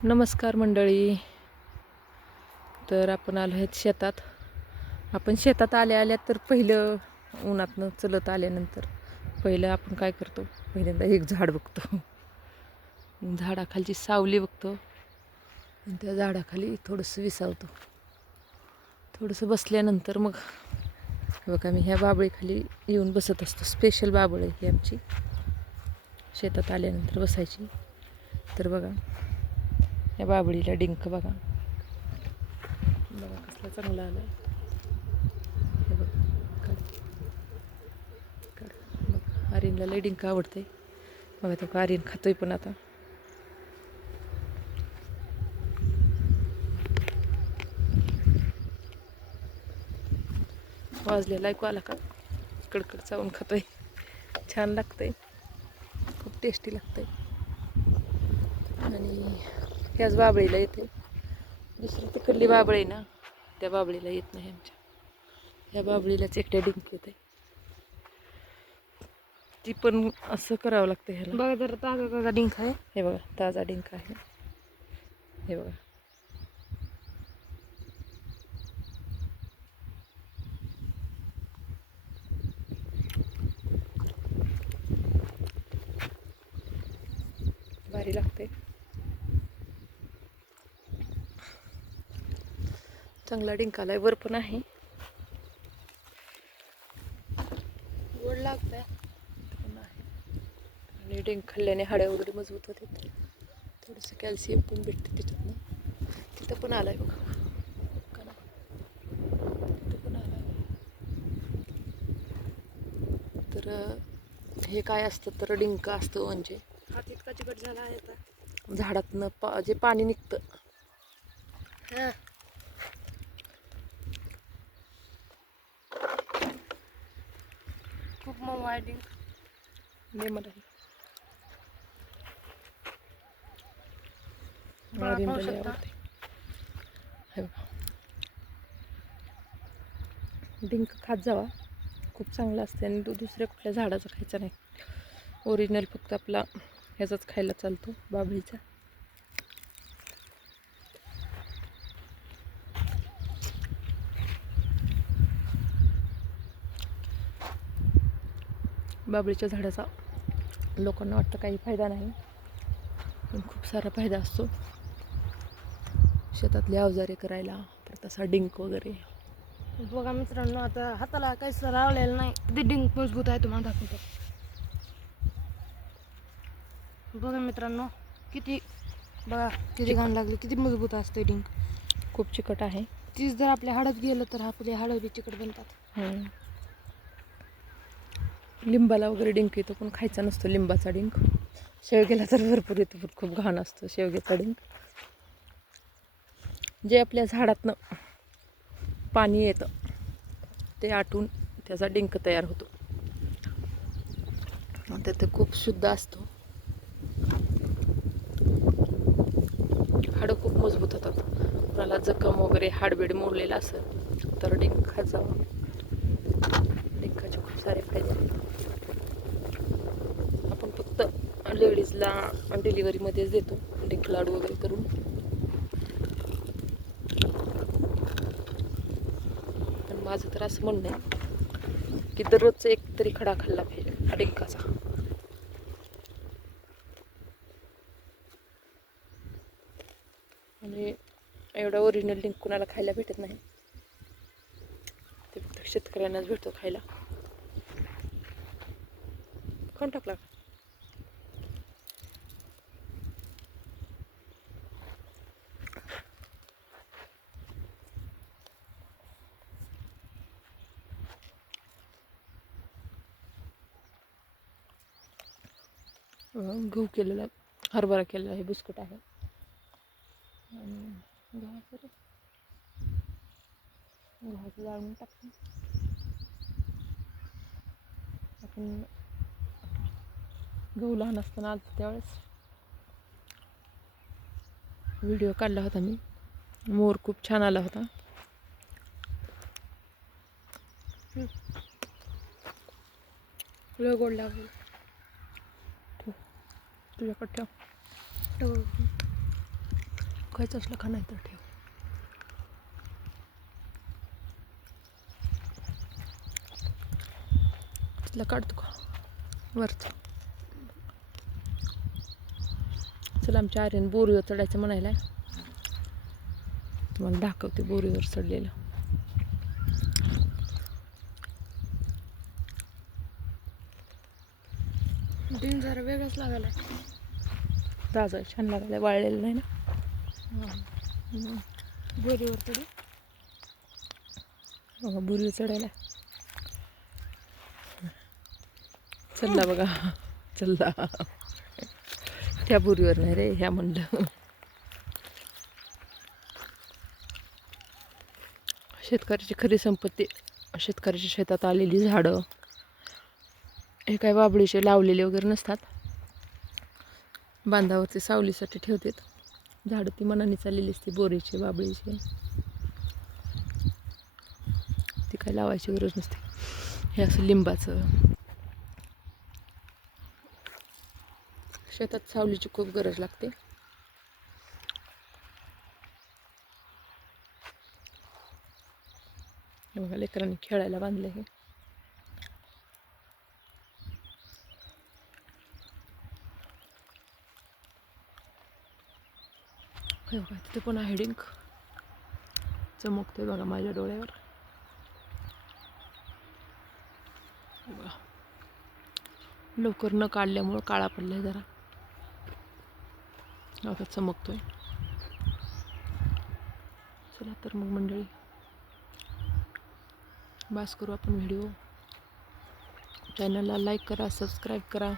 नमस्कार मंडळी. तर आपण आलो आहेत शेतात. आपण शेतात आल्या तर पहिलं उन्हातनं चलत आल्यानंतर पहिलं आपण काय करतो, पहिल्यांदा एक झाड बघतो. झाडाखालची सावली बघतो आणि त्या झाडाखाली थोडंसं विसावतो. थोडंसं बसल्यानंतर मग बघा, मी ह्या बाबळीखाली येऊन बसत असतो. स्पेशल बाबळ आहे ही आमची, शेतात आल्यानंतर बसायची. तर बघा, या बाबळीला डिंक बघा कसला चांगला आला. हे बघा, बघा आर्यनला लय डिंक आवडते. बघा तो आर्यन खातोय पण आता. वाजलेला ऐकू आला का? कडकड चावून खातोय. छान लागतंय, खूप टेस्टी लागतंय. आणि ह्याच बाबळीला येते. दुसरी तिकडली बाबळ आहे ना, त्या बाबळीला येत नाही आमच्या. ह्या बाबळीलाच एकट्या डिंक येते. ती पण असं करावं लागतं ह्याला. बघा जरा ताजा डिंक आहे. हे बघा, ताजा डिंक आहे. हे बघा, भारी लागते. चांगला डिंक आलाय. वर पण आहे, गोड लागतंय. आणि डिंक खाल्ल्याने हाडं वगैरे मजबूत होते. थोडंसं कॅल्शियम पण भेटते त्याच्यातनं. तिथं पण आलाय बघा, तिथं पण आलाय. तर हे काय असतं तर डिंक असतं म्हणजे हात इतका चिकट झाला आहे आता. झाडातनं जे पाणी निघतं, खूप मऊ आहे डिंक. मला बघा, पाहू शकता. आवडते. हे बघा, डिंक खात जावा, खूप चांगला असते. आणि तो दुसऱ्या कुठल्या झाडाचा खायचा नाही. ओरिजिनल फक्त आपला ह्याचाच खायला चालतो, बाबळीचा. बाबळीच्या झाडाचा लोकांना वाटतं काही फायदा नाही, पण खूप सारा फायदा असतो. शेतातले अवजारे करायला, परत असा डिंक वगैरे. बघा मित्रांनो, आता हाताला काहीच लावलेलं नाही, किती डिंक मजबूत आहे तुम्हाला दाखवतो. बघा मित्रांनो, किती बघा किती घाण लागली, किती मजबूत असते डिंक. खूप चिकट आहे. तीच जर आपल्या हाडात गेलं तर आपले हाडं बी चिकट बनतात. लिंबाला वगैरे डिंक येतो, पण खायचा नसतो लिंबाचा डिंक. शेवग्याला तर भरपूर येतो, पण खूप घाण असतो शेवग्याचा डिंक. जे आपल्या झाडातनं पाणी येतं ते आटून त्याचा डिंक तयार होतो. ते खूप शुद्ध असतो. हाडं खूप मजबूत होतात. कोणाला जखम वगैरे हाडबीड मोडलेलं असेल तर डिंक खात जावं. डिंकाचे खूप सारे फायदे आहेत. आपण फक्त लेडीजला डिलिव्हरीमध्येच देतो डिंक लाडू वगैरे करून. पण माझं तर असं म्हणणं आहे की दररोज एक तरी खडा खाल्ला पाहिजे डिंकाचा. आणि एवढा ओरिजिनल डिंक कुणाला खायला भेटत नाही, ते फक्त शेतकऱ्यांनाच भेटतो खायला. खाऊन टाकला गहू केलेला, हरभरा केलेला आहे, बिस्कुट आहे. आणि गव्हाचं जाळून टाकून आपण गहू लहान असताना आज त्यावेळेस व्हिडिओ काढला होता मी. मोर खूप छान आला होता. लय गोड लागली. तुझ्याकडे ठेव. खायचं असलं खा, नाही तर ठेव. तिथला काढतो का वरचं. चला आमच्या आर्यन बोरीवर चढायचं म्हणायला. तुम्हाला दाखवते बोरीवर चढलेलं. दिन जरा वेगळाच लागायला. ताजा छान लागायला, वाळलेलं नाही ना. बोरीवर तरी बघा बोरीवर चढायला. चल्ला बघा, चल्ला. त्या बोरीवर नाही रे, ह्या म्हणलं. शेतकऱ्याची खरी संपत्ती शेतकऱ्याच्या शेतात आलेली झाडं. हे काय बाबळीचे लावलेले वगैरे नसतात, बांधावरती सावलीसाठी ठेवतात. झाडं ती मनाने चाललेली असते, बोरीची बाबळीची. ती काय लावायची गरज नसते. हे असं लिंबाचं. शेतात सावलीची खूप गरज लागते. हे बघा लेकरांनी खेळायला बांधले. हे हे बघा तिथे पण आहे डिंक, चमकतोय बघा माझ्या डोळ्यावर. बघा लवकर न काढल्यामुळं काळा पडलाय जरा, आता चमकतोय. चला तर मग मंडळी, बास करू आपण व्हिडिओ. चॅनलला लाईक करा, सबस्क्राईब करा.